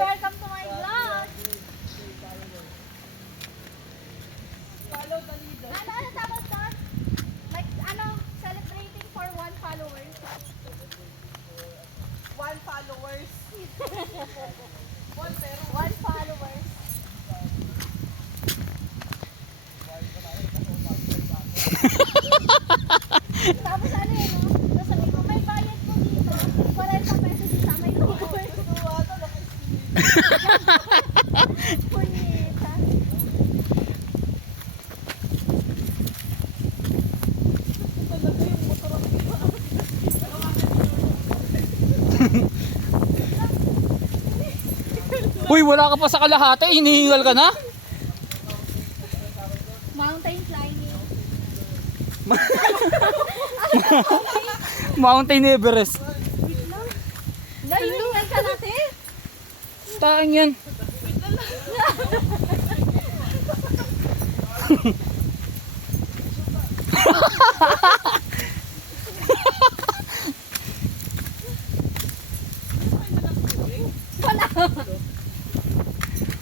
welcome to my vlog. Ano tawag doon? Like, celebrating for 1 followers. 1 followers. 1 followers. Tapos ano yun, no? Tapos sabi ko, may bayad ko dito. 40 pesos isa, may tuloy. Punyeta. Uy, wala ka pa sa kalahati, hinihingal ka na? Mountain climbing. Mountain Everest. Nahihingal ka natin? Taan yan. Wala.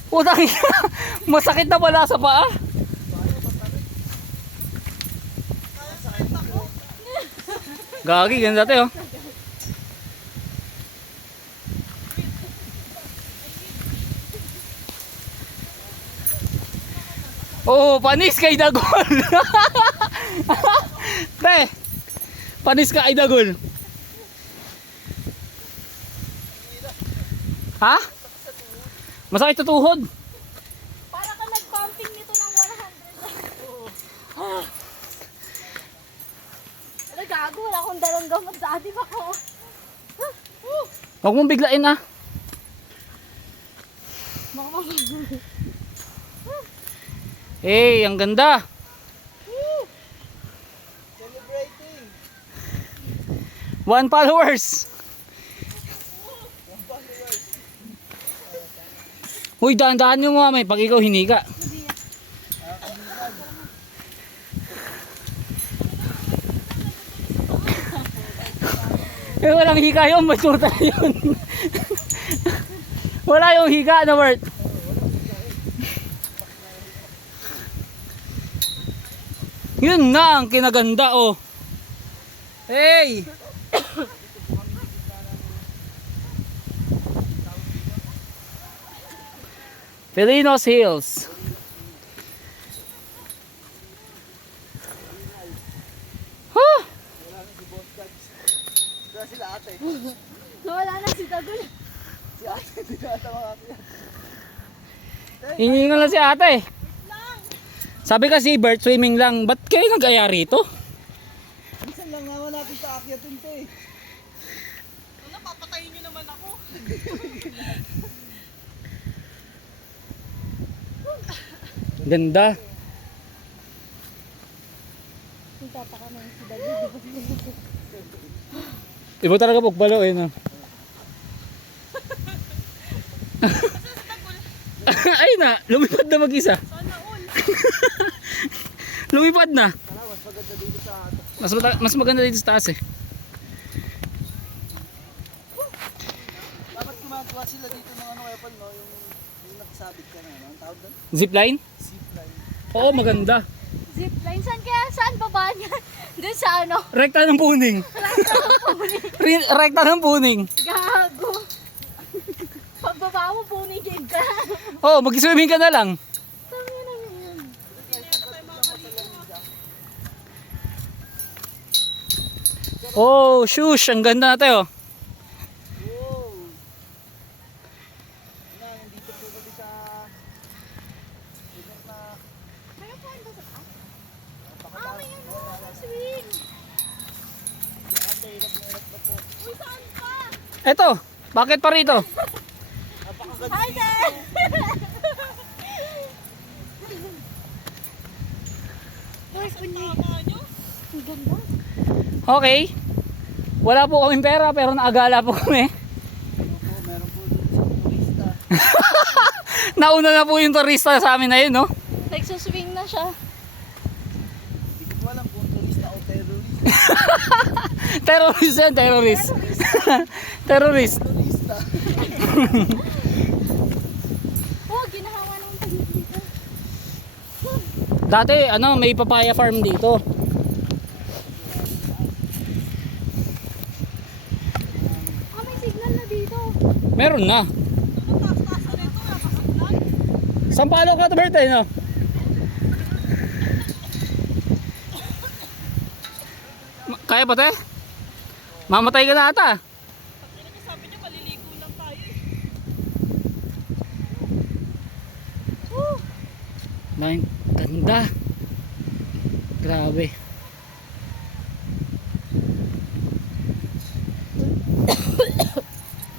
Putang ina, masakit na pala sa paa. Gagi, ganda tayo. Oh, panis kay Dagol. Pre, panis ka kay Dagol. Ha? Masakit sa tuhod. Para ka nag-pumping nito ng 100. Ano gago? Wala akong dalang gamot. Dati ba ko? Huwag mong biglain ah. Hey, ang ganda. Celebrating. 1 followers. Uy, dahan-dahan nyo mga may pag ikaw hinika. Eh, walang hika yun, may turta yun. Wala yung hika na Bert. Yun na ang kinaganda oh. Hey! Pilinos Hills. Huh? Wala sila ate. Wala na si Dagol. Si ate, hindi na ata makakaya. Hihingal na si ate. Sabi kasi Bert, swimming lang. Ba't kayo nag-aya rito? Minsan lang naman natin sa akyatin to eh. Wala, papatayin nyo naman ako. Ganda. Nagtataka na si Dagol. Iba talaga pagbalo eh no. Ay na, lumipad na mag-isa. Lumipad na. Mas maganda dito sa taas eh. Dapat gumagawa sila dito ng ano Apple no, yung nakasabit ka na, ano? Ang tawag doon? Zipline? Zipline. Oo, maganda. Zipline. Saan baba niya? Doon sa ano? Rekta ng puning. Rekta ng puning. Gago. Pagbaba mo, punigid ka. Oo, mag-swimming ka na lang. Tama na yun. Oh, shush, ang ganda na tayo. Wow! Nandito po kami sa lugar na Kaya po ando sa taas? May ano, swing. si ate, hirap na hirap na po. Uy, saan ka? Eto, bakit pa rito? Napakaganda Hi, dito. sir! Guys, ang ganda. Okay. Wala po kaming pera pero naagala po kami. Po, meron po doon sa turista. Nauna na po yung turista sa amin na yun, no? Nagsuswing na siya. Hindi ko po alam kung turista o terrorist. Terrorist yan, terrorist. Terrorist. Turista. Oh, ginahawa ng tayo dito. Dati, ano, may papaya farm dito. Ah, may signal na dito. Meron na. Sampalo ka to, Bert, eh, no? Kaya pa, te? Mamatay ka na ata. Sabi niyo, maliligo lang tayo eh. Ang ganda. Grabe.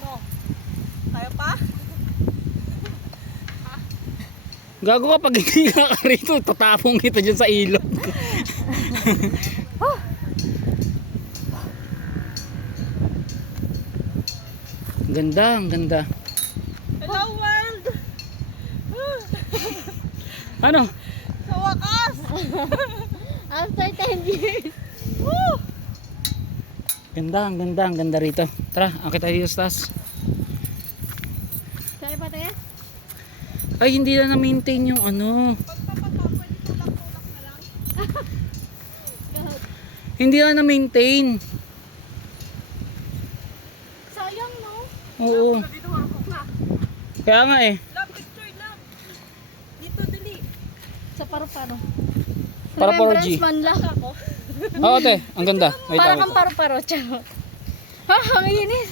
No. Kaya pa? Gago ka pag hindi ka rito, tatapong kita dyan sa ilog. Ang ganda, ang ganda. Hello world! Ano? Sa wakas! After 10 years. Ganda, ang ganda, ang ganda rito. Tara, akit tayo dito sa taas. Kaya pa tayo? Ay, hindi na na-maintain yung ano. Pagpapatapon, tulak na lang. Hindi na na-maintain. Sayang, no? Oo. Dito marupok na. Kaya nga eh. Love picture lang. Dito, dali. Sa paro-paro. Para for Remembrance G. man lang ako. Oo, te. Ang ganda. Wait, Para wait. kang paro-paro. Charot. Ha, ang inis.